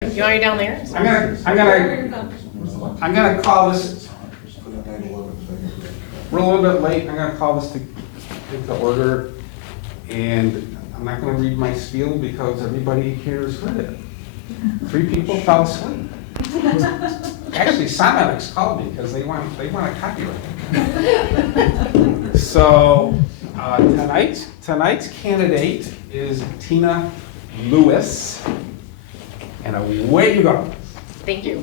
You want me down there? I'm gonna call this, we're a little bit late, I'm gonna call this into order, and I'm not gonna read my spiel because everybody here has heard it. 3 people fell asleep. Actually, Sonex called me because they want a copyright. So, tonight's candidate is Tina Lewis, and away you go. Thank you.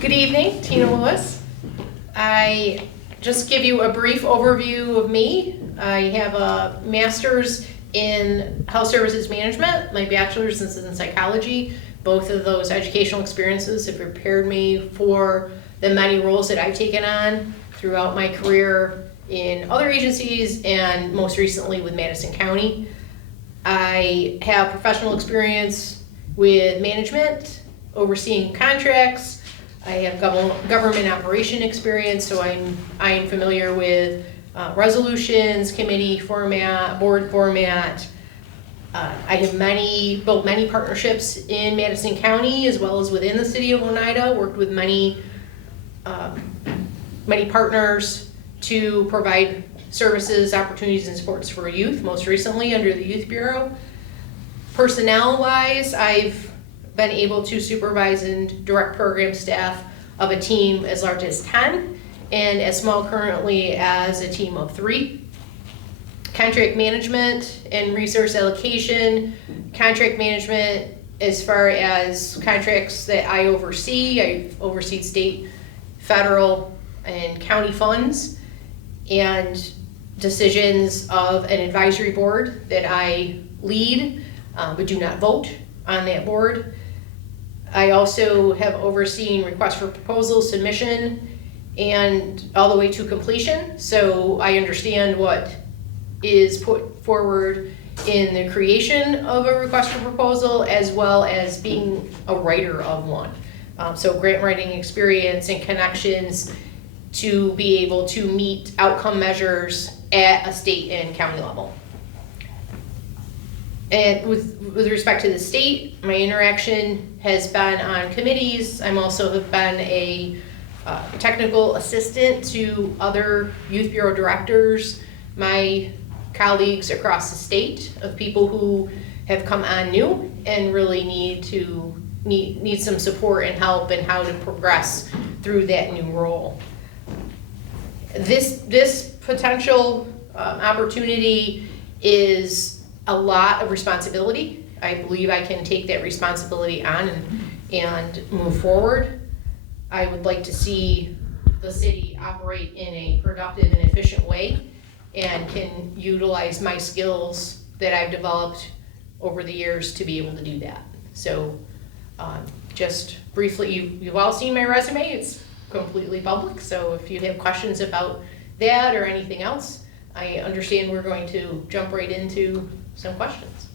Good evening, Tina Lewis. I just give you a brief overview of me. I have a master's in health services management. My bachelor's is in psychology. Both of those educational experiences have prepared me for the many roles that I've taken on throughout my career in other agencies and most recently with Madison County. I have professional experience with management, overseeing contracts. I have government operation experience, so I'm familiar with resolutions, committee format, board format. I have built many partnerships in Madison County as well as within the city of Oneida, worked with many partners to provide services, opportunities, and supports for youth, most recently under the Youth Bureau. Personnel-wise, I've been able to supervise and direct program staff of a team as large as 10 and as small currently as a team of 3. Contract management and resource allocation. Contract management as far as contracts that I oversee state, federal, and county funds, and decisions of an advisory board that I lead, but do not vote on that board. I also have overseen requests for proposal submission and all the way to completion, so I understand what is put forward in the creation of a request for proposal as well as being a writer of one. So grant writing experience and connections to be able to meet outcome measures at a state and county level. And with respect to the state, my interaction has been on committees. I'm also have been a technical assistant to other Youth Bureau directors, my colleagues across the state, of people who have come on new and really need some support and help in how to progress through that new role. This potential opportunity is a lot of responsibility. I believe I can take that responsibility on and move forward. I would like to see the city operate in a productive and efficient way and can utilize my skills that I've developed over the years to be able to do that. So just briefly, you've all seen my resume. It's completely public, so if you have questions about that or anything else, I understand we're going to jump right into some questions.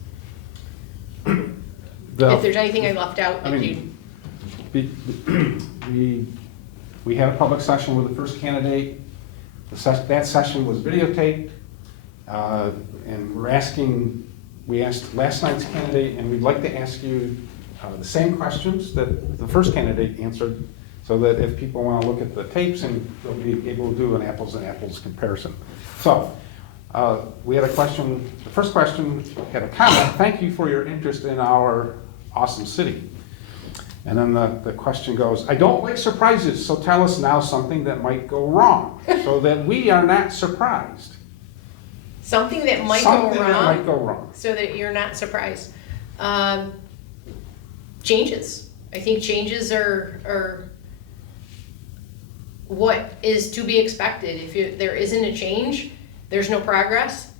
If there's anything I left out, we had a public session with the first candidate. That session was videotaped, and we asked last night's candidate, and we'd like to ask you the same questions that the first candidate answered, so that if people want to look at the tapes, and they'll be able to do an apples and apples comparison. So we had a question. The first question had a comment: "Thank you for your interest in our awesome city." And then the question goes, "I don't like surprises, so tell us now something that might go wrong, so that we are not surprised." Something that might go wrong, so that you're not surprised. Changes. I think changes are what is to be expected. If there isn't a change, there's no progress.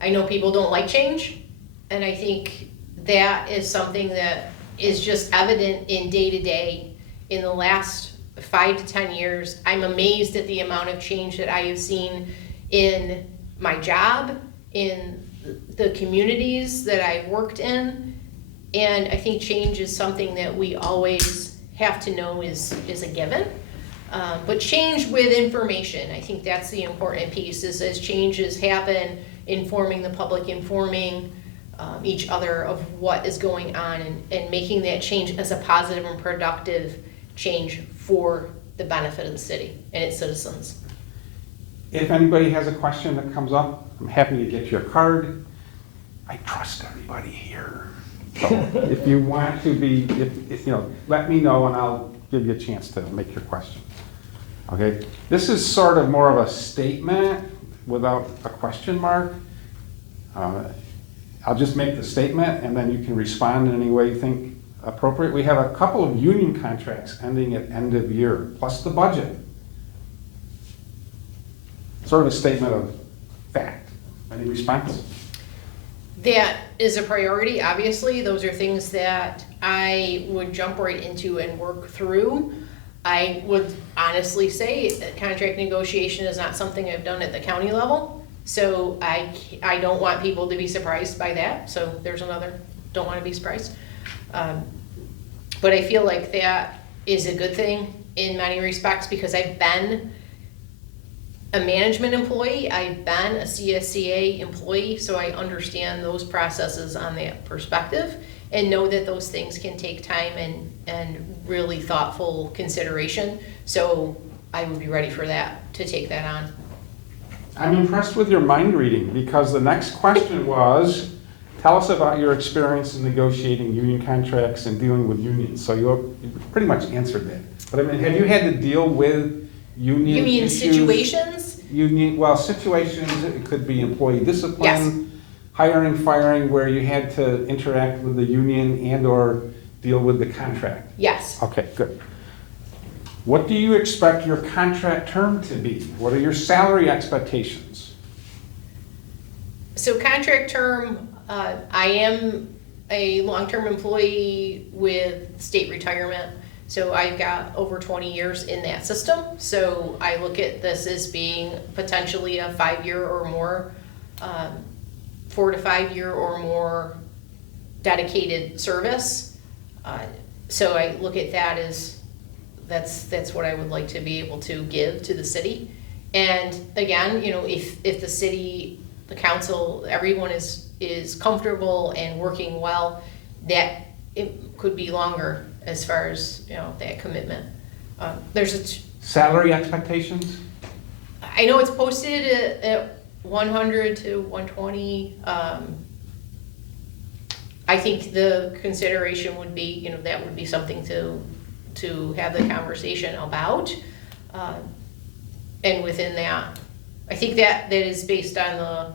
I know people don't like change, and I think that is something that is just evident in day-to-day in the last 5 to 10 years. I'm amazed at the amount of change that I have seen in my job, in the communities that I've worked in, and I think change is something that we always have to know is a given. But change with information, I think that's the important piece, is as changes happen, informing the public, informing each other of what is going on and making that change as a positive and productive change for the benefit of the city and its citizens. If anybody has a question that comes up, I'm happy to get you a card. I trust everybody here. So if you want to be, if let me know and I'll give you a chance to make your question. Okay, this is sort of more of a statement without a question mark. I'll just make the statement and then you can respond in any way you think appropriate. We have a couple of union contracts ending at end of year, plus the budget. Sort of a statement of fact. Any response? That is a priority, obviously. Those are things that I would jump right into and work through. I would honestly say that contract negotiation is not something I've done at the county level. So I don't want people to be surprised by that. So there's another, don't want to be surprised. But I feel like that is a good thing in many respects because I've been a management employee, I've been a CSCA employee, so I understand those processes on that perspective and know that those things can take time and really thoughtful consideration. So I would be ready for that, to take that on. I'm impressed with your mind reading because the next question was, tell us about your experience in negotiating union contracts and dealing with unions. So you pretty much answered that. But I mean, have you had to deal with union issues? Situations? Situations, it could be employee discipline, Yes. hiring, firing, where you had to interact with the union and or deal with the contract. Yes. Okay, good. What do you expect your contract term to be? What are your salary expectations? So contract term, I am a long-term employee with state retirement. So I've got over 20 years in that system. So I look at this as being potentially a 5-year or more, 4 to 5 year or more dedicated service. So I look at that as that's what I would like to be able to give to the city. And again, if the city, the council, everyone is comfortable and working well, that it could be longer as far as that commitment. There's a salary expectations? I know it's posted at 100 to 120. I think the consideration would be, that would be something to have the conversation about. And within that, I think that is based on the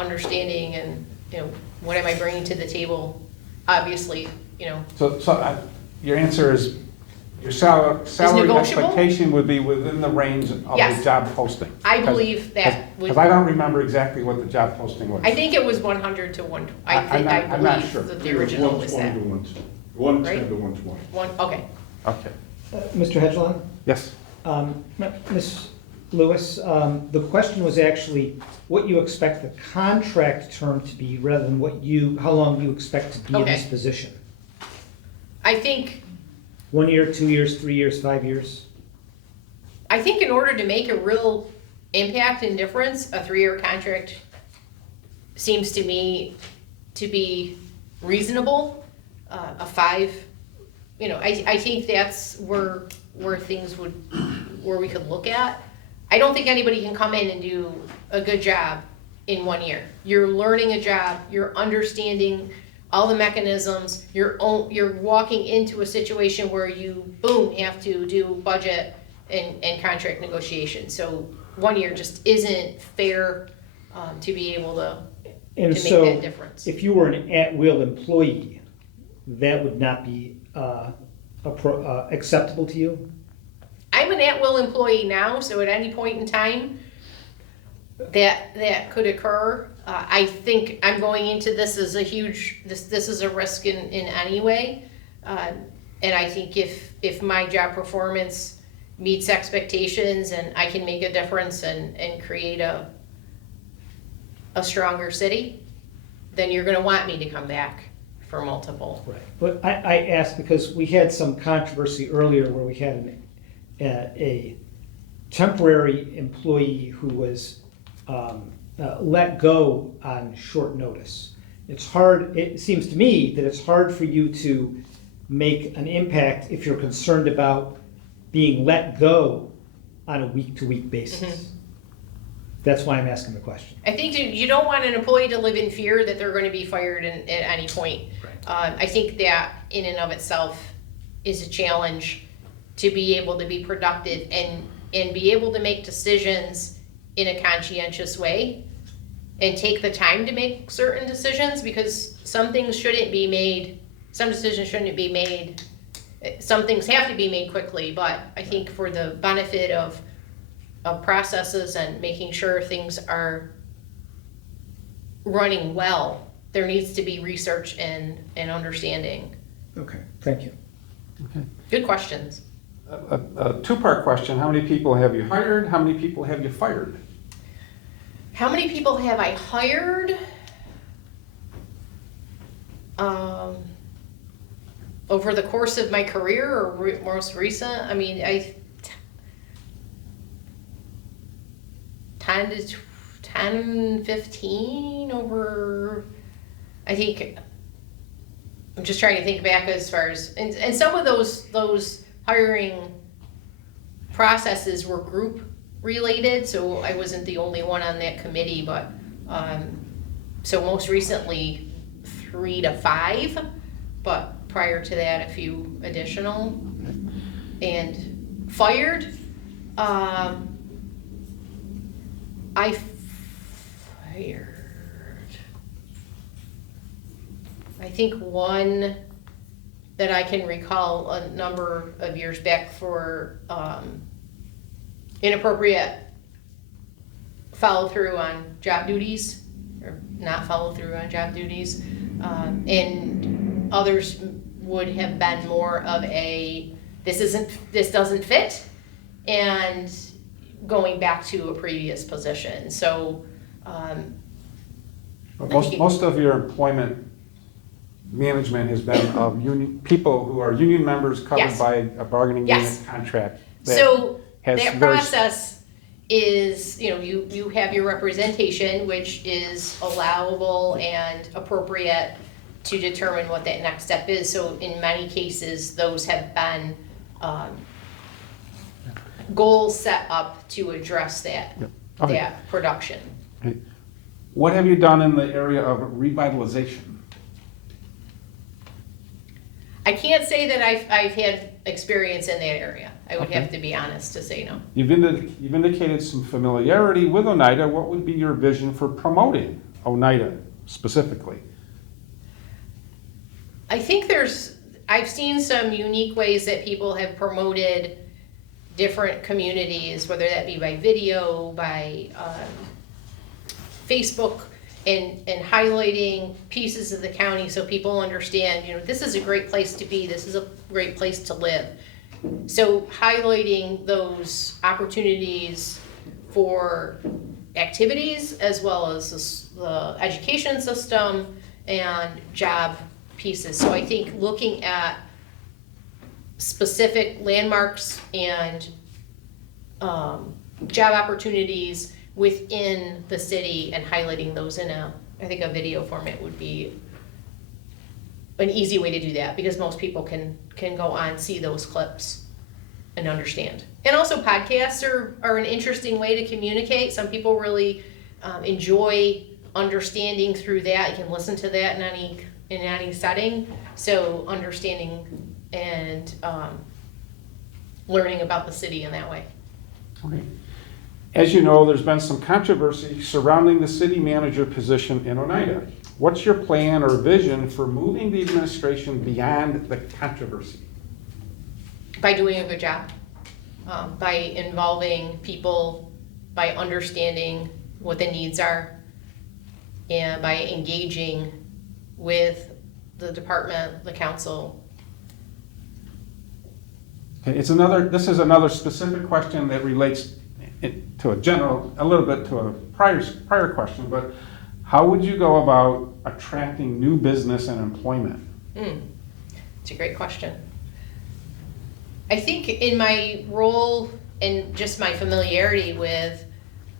understanding and, what am I bringing to the table? Obviously, So your answer is your salary expectation would be within the range of Yes. the job posting. I believe that would. Because I don't remember exactly what the job posting was. I think it was 100 to 120. I'm not sure. That the original was that. 110 to 120. Okay. Okay. Mr. Hedgelon? Yes. Ms. Lewis, the question was actually what you expect the contract term to be rather than how long you expect to be in this position. I think 1 year, 2 years, 3 years, 5 years? I think in order to make a real impact and difference, a 3-year contract seems to me to be reasonable. A 5, I think that's where things where we could look at. I don't think anybody can come in and do a good job in 1 year. You're learning a job, you're understanding all the mechanisms, you're walking into a situation where you, boom, have to do budget and contract negotiation. So 1 year just isn't fair to be able to make that difference. If you were an at-will employee, that would not be acceptable to you? I'm an at-will employee now, so at any point in time that could occur. I think I'm going into this as this is a risk in any way. And I think if my job performance meets expectations and I can make a difference and create a stronger city, then you're gonna want me to come back for multiple. Right. But I asked because we had some controversy earlier where we had a temporary employee who was let go on short notice. It's hard, it seems to me that it's hard for you to make an impact if you're concerned about being let go on a week-to-week basis. That's why I'm asking the question. I think you don't want an employee to live in fear that they're going to be fired at any point. Right. I think that in and of itself is a challenge to be able to be productive and be able to make decisions in a conscientious way and take the time to make certain decisions, because some things shouldn't be made, some decisions shouldn't be made, some things have to be made quickly, but I think for the benefit of processes and making sure things are running well, there needs to be research and understanding. Okay, thank you. Okay. Good questions. A two-part question. How many people have you hired? How many people have you fired? How many people have I hired? Over the course of my career or most recent? I mean, 10, 15 over, I think, I'm just trying to think back as far as, and some of those hiring processes were group related, so I wasn't the only one on that committee, but, so most recently 3 to 5, but prior to that, a few additional. And fired, I fired, I think one that I can recall a number of years back for inappropriate follow through on job duties, or not follow through on job duties, and others would have been more of a this doesn't fit, and going back to a previous position. So most of your employment management has been of union people who are union members covered Yes. by a bargaining Yes. unit contract. So has that very- process is, you have your representation, which is allowable and appropriate to determine what that next step is. So in many cases, those have been goals set up to address that, Yep. Okay. that production. Okay. What have you done in the area of revitalization? I can't say that I've had experience in that area. I would Okay. have to be honest to say no. You've indicated some familiarity with Oneida. What would be your vision for promoting Oneida specifically? I think I've seen some unique ways that people have promoted different communities, whether that be by video, by Facebook, and highlighting pieces of the county so people understand, this is a great place to be, this is a great place to live. So highlighting those opportunities for activities as well as the education system and job pieces. So I think looking at specific landmarks and job opportunities within the city and highlighting those in a video format would be an easy way to do that, because most people can go on, see those clips and understand. And also podcasts are an interesting way to communicate. Some people really enjoy understanding through that. You can listen to that in any setting. So understanding and learning about the city in that way. Okay. As you know, there's been some controversy surrounding the city manager position in Oneida. What's your plan or vision for moving the administration beyond the controversy? By doing a good job, by involving people, by understanding what the needs are, and by engaging with the department, the council. Okay, this is another specific question that relates to a little bit to a prior question, but how would you go about attracting new business and employment? It's a great question. I think in my role and just my familiarity with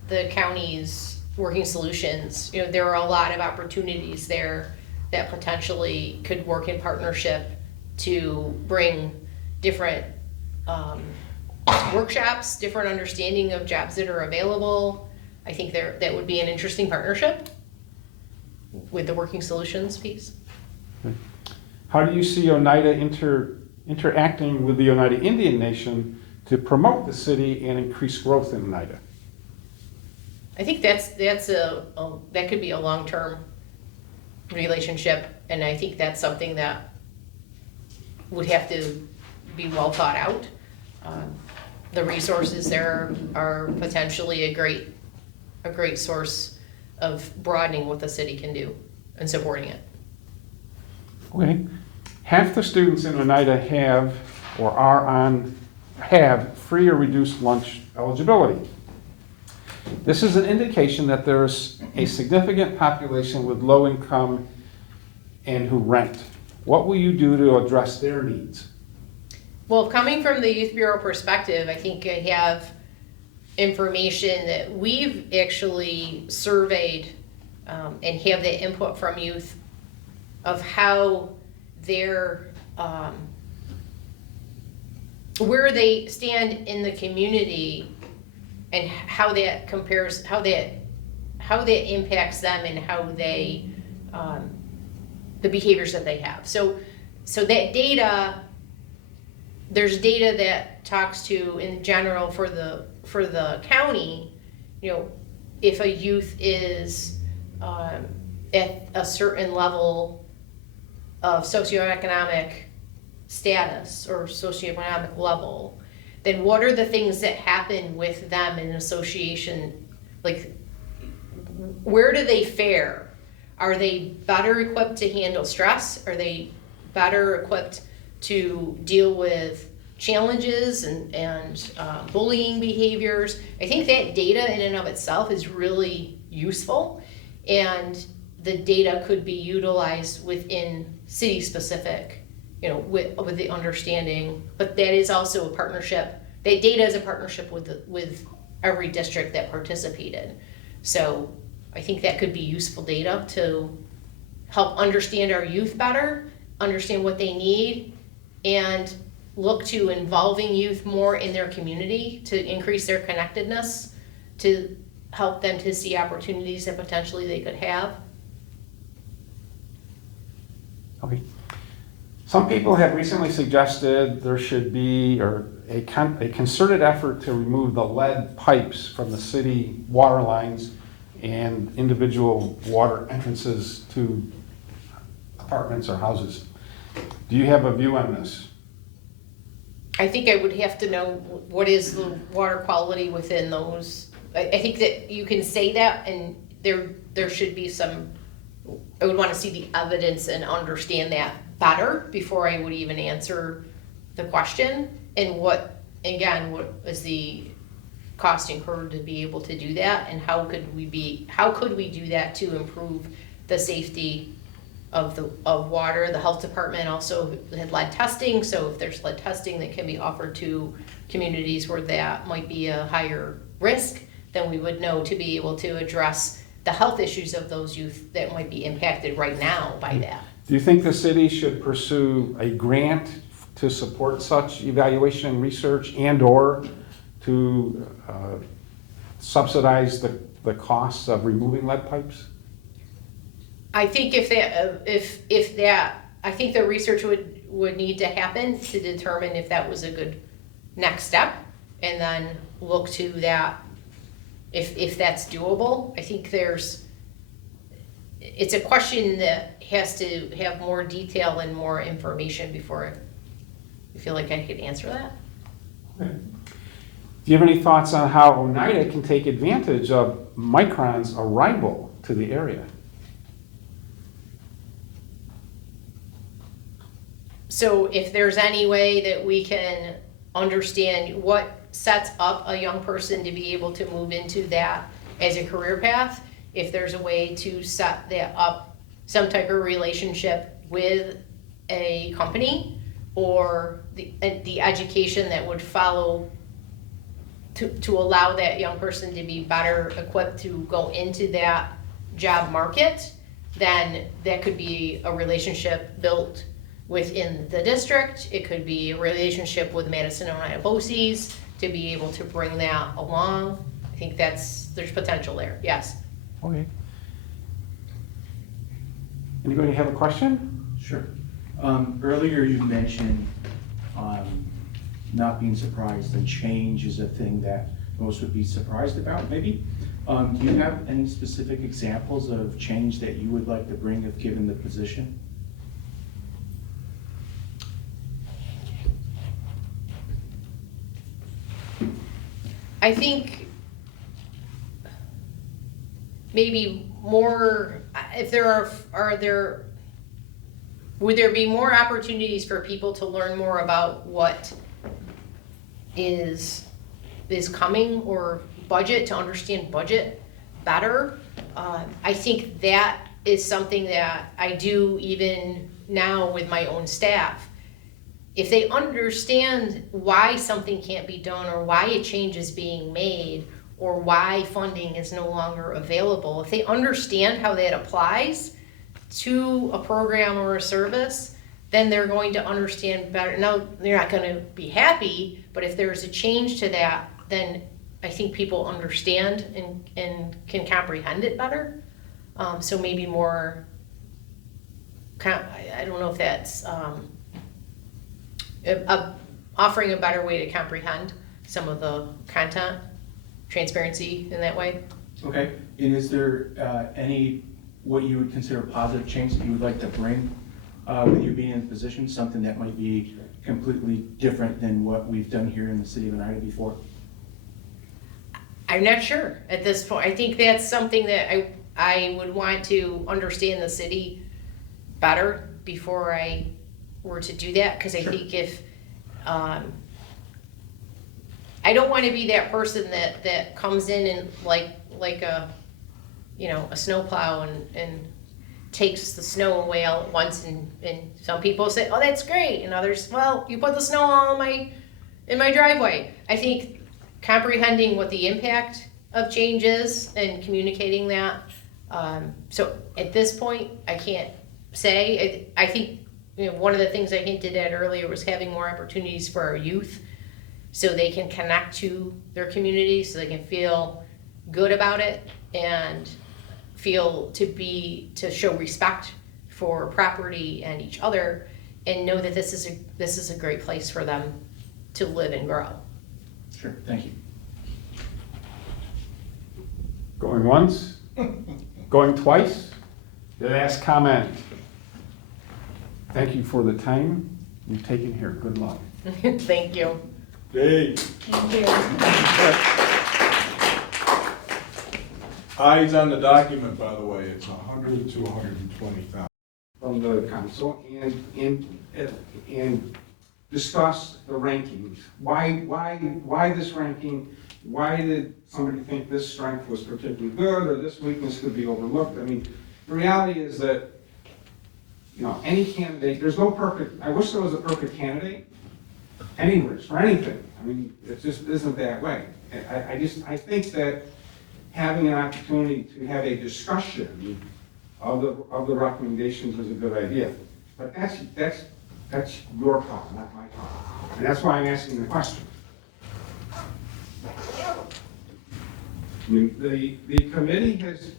the county's working solutions, there are a lot of opportunities there that potentially could work in partnership to bring different workshops, different understanding of jobs that are available. I think that would be an interesting partnership with the working solutions piece. How do you see Oneida interacting with the Oneida Indian Nation to promote the city and increase growth in Oneida? I think that could be a long-term relationship, and I think that's something that would have to be well thought out. The resources there are potentially a great source of broadening what the city can do and supporting it. Okay. Half the students in Oneida have free or reduced lunch eligibility. This is an indication that there's a significant population with low income and who rent. What will you do to address their needs? Well, coming from the Youth Bureau perspective, I think I have information that we've actually surveyed and have the input from youth of how they're, where they stand in the community and how that compares, how that impacts them and how they, the behaviors that they have. So that data, there's data that talks to, in general, for the county, you know, if a youth is at a certain level of socioeconomic status or socioeconomic level, then what are the things that happen with them in association? Like, where do they fare? Are they better equipped to handle stress? Are they better equipped to deal with challenges and bullying behaviors? I think that data in and of itself is really useful, and the data could be utilized within city-specific, you know, with the understanding. But that is also a partnership. That data is a partnership with every district that participated. So I think that could be useful data to help understand our youth better, understand what they need, and look to involving youth more in their community to increase their connectedness, to help them to see opportunities that potentially they could have. Okay. Some people have recently suggested there should be a concerted effort to remove the lead pipes from the city water lines and individual water entrances to apartments or houses. Do you have a view on this? I think I would have to know what is the water quality within those. I think that you can say that, and there should be some, I would want to see the evidence and understand that better before I would even answer the question. And what is the cost incurred to be able to do that, and how could we do that to improve the safety of water? The health department also had lead testing, so if there's lead testing that can be offered to communities where that might be a higher risk, then we would know to be able to address the health issues of those youth that might be impacted right now by that. Do you think the city should pursue a grant to support such evaluation and research, and/or to subsidize the costs of removing lead pipes? I think I think the research would need to happen to determine if that was a good next step, and then look to that if that's doable. I think it's a question that has to have more detail and more information before I feel like I could answer that. Okay. Do you have any thoughts on how Oneida can take advantage of Micron's arrival to the area? So if there's any way that we can understand what sets up a young person to be able to move into that as a career path, if there's a way to set that up, some type of relationship with a company, or the education that would follow to allow that young person to be better equipped to go into that job market, then that could be a relationship built within the district. It could be a relationship with Madison and Oneida BOCES to be able to bring that along. I think there's potential there, yes. Okay. Anybody have a question? Sure. Earlier you mentioned not being surprised, and change is a thing that most would be surprised about, maybe. Do you have any specific examples of change that you would like to bring if given the position? I think maybe more, if there would there be more opportunities for people to learn more about what is coming, or budget, to understand budget better? I think that is something that I do even now with my own staff. If they understand why something can't be done, or why a change is being made, or why funding is no longer available, if they understand how that applies to a program or a service, then they're going to understand better. Now, they're not going to be happy, but if there's a change to that, then I think people understand and can comprehend it better. So maybe more, I don't know if that's offering a better way to comprehend some of the content, transparency in that way. Okay, and is there any, what you would consider positive change that you would like to bring with you being in the position, something that might be completely different than what we've done here in the city of Oneida before? I'm not sure at this point. I think that's something that I would want to understand the city better before I were to do that, because I think if I don't want to be that person that comes in and like a snowplow and takes the snow away all at once, and some people say, oh, that's great, and others, well, you put the snow all in my driveway. I think comprehending what the impact of change is and communicating that. So at this point, I can't say. I think one of the things I hinted at earlier was having more opportunities for our youth, so they can connect to their community, so they can feel good about it and feel to show respect for property and each other, and know that this is a great place for them to live and grow. Sure, thank you. Going once? Going twice? The last comment. Thank you for the time you've taken here. Good luck. Thank you. Dave, Thank you. eyes on the document, by the way, it's 100 to 120,000. From the council and discuss the rankings. Why this ranking? Why did somebody think this strength was particularly good, or this weakness could be overlooked? I mean, the reality is that, any candidate, there's no perfect, I wish there was a perfect candidate anywhere for anything. I mean, it just isn't that way. I think that having an opportunity to have a discussion of the recommendations is a good idea. But that's your call, not my call. And that's why I'm asking the question. I mean, the committee has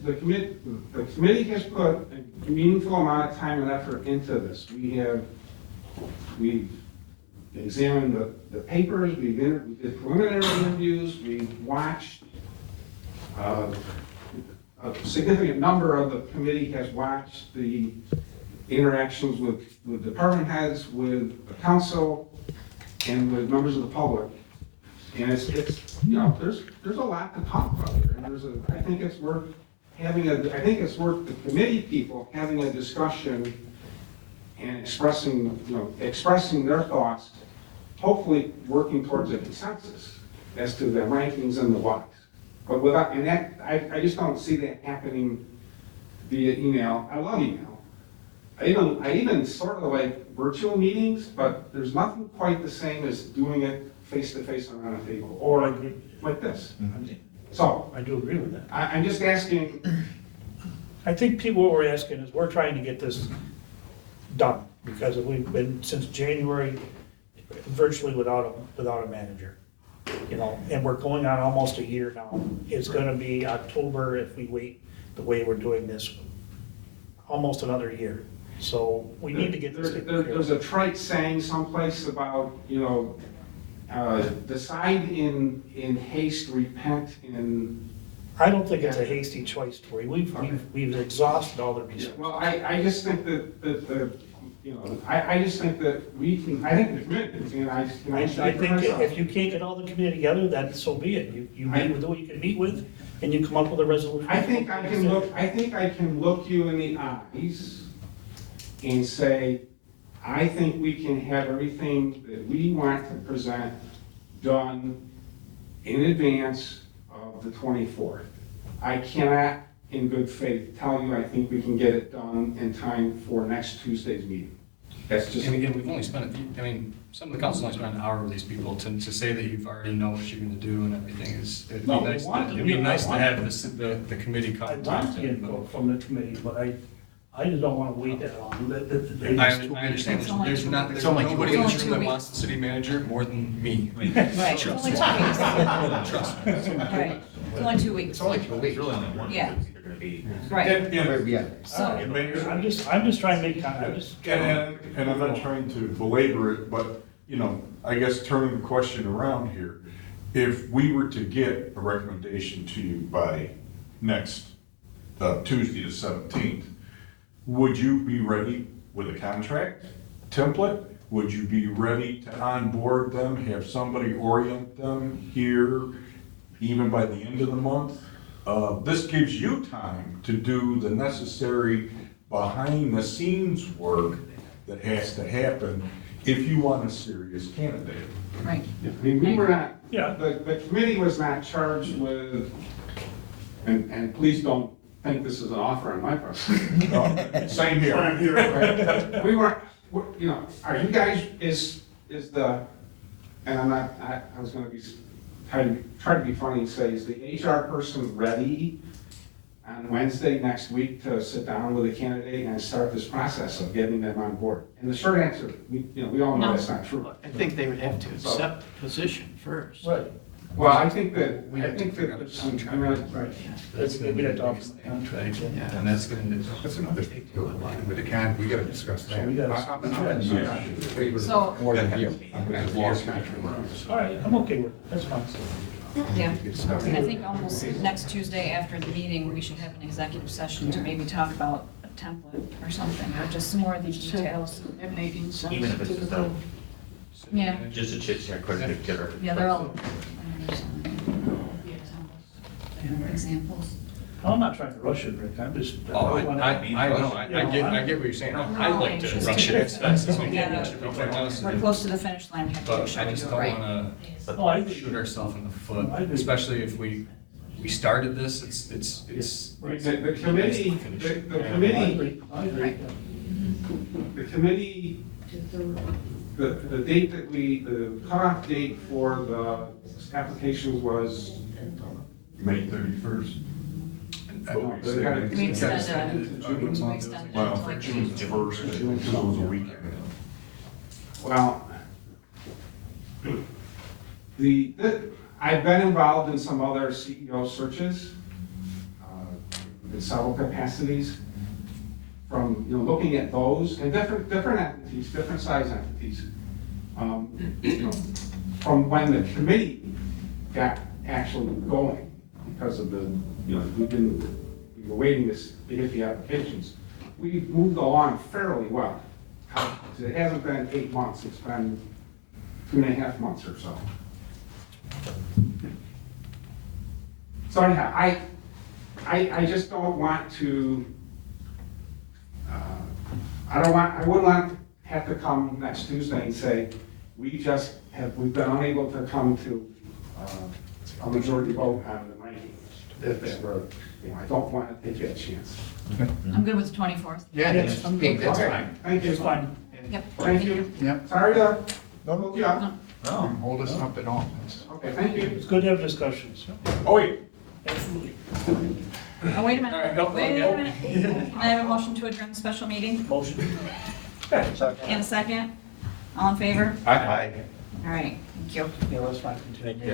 put a meaningful amount of time and effort into this. We've examined the papers, we did preliminary interviews, we've watched, a significant number of the committee has watched the interactions with department heads, with the council, and with members of the public. And it's there's a lot to talk about here. And I think it's worth the committee people having a discussion and expressing their thoughts, hopefully working towards a consensus as to the rankings and the whys. But I just don't see that happening via email. I love email. I even sort of like virtual meetings, but there's nothing quite the same as doing it face to face around a table, or like this. Mm-hmm. So I do agree with that. I'm just asking, I think people, what we're asking is, we're trying to get this done, because we've been, since January, virtually without a manager. You know, and we're going on almost a year now. It's gonna be October if we wait the way we're doing this, almost another year. So we need to get this taken care of. There's a trite saying someplace about, decide in haste, repent in. I don't think it's a hasty choice, Tori. We've exhausted all the resources. Well, I just think that I just think that we can, I think the committee, and I I think if you can't get all the committee together, then so be it. You meet with who you can meet with, and you come up with a resolution. I think I can look you in the eyes and say, I think we can have everything that we want to present done in advance of the 24th. I cannot, in good faith, tell you I think we can get it done in time for next Tuesday's meeting. That's just. And again, we've only spent, some of the council only spent an hour with these people. To say that you've already know what you're gonna do and everything it'd be nice to have the committee I come. want the input from the committee, but I just don't want to wait that long. I understand, there's nobody in this room that wants the city manager more than me. Right, it's only 2 weeks. Trust me. Right, it's only 2 weeks. It's only 2 weeks. Really only one. Yeah. They're gonna be. Right. So, I'm just trying to make, And I'm not trying to belabor it, but, I guess turning the question around here, if we were to get a recommendation to you by next Tuesday the 17th, would you be ready with a contract template? Would you be ready to onboard them, have somebody orient them here, even by the end of the month? This gives you time to do the necessary behind-the-scenes work that has to happen if you want a serious candidate. right. We were not, Yeah. the committee was not charged with, and please don't think this is an offer on my part. Same here. Right? We weren't, are you guys, is the, and I'm not, I was gonna be, try to be funny and say, is the HR person ready on Wednesday next week to sit down with a candidate and start this process of getting them on board? And the short answer, we all know No. that's not true. I think they would have to accept the position first. right. Well, I think that there's some, Right. We had to talk. Contract, yeah. And that's another thing too, with the con, we gotta discuss that. We gotta- So, More than you. I'm gonna lost All right, I'm okay with it, that's fine. yeah, I think almost next Tuesday after the meeting, we should have an executive session to maybe talk about a template or something, or just some more of these details. They're making sense. Even if it's just a, Yeah, just a chit chat, quick to get her. yeah, they're all. Examples. I'm not trying to rush it, Rick, I'm just. Oh, I know, I get what you're saying. I'd like to rush it as fast as we can, to be quite honest with We're you. close to the finish line, we have to make But sure I we just do it don't right. wanna Oh, I agree. shoot ourselves in the foot, I agree. especially if we started this, it's. the committee, the I committee, agree, I agree. the committee, the date that the cutoff date for the applications was. May 31st. They had it- We extended extended to it. June. We extended it Well, to like June 1st, because it was a weekend. Well, I've been involved in some other CEO searches in several capacities. From, looking at those, and different entities, different size entities. From when the committee got actually going, because of the, we were waiting to get the applications. We've moved along fairly well. It hasn't been 8 months, it's been 2.5 months or so. So anyhow, I just don't want to, I wouldn't want to have to come next Tuesday and say, we've been unable to come to a majority vote on the rankings. I don't want to take that chance. I'm good with the 24th. Yeah, Yes, I'm good. that's Okay, fine. thank you. It's fine. Yep. Thank you. Yep. Sorry to hold you up. No, hold us up at all. Okay, thank you. It's good to have discussions. Oh, wait, Absolutely. Oh, Wait a All right, minute, go, wait go. a minute. Can I have a motion to adjourn the special meeting? Motion. And a second? All in favor? Aye. All right, thank you. Yeah, let's not continue.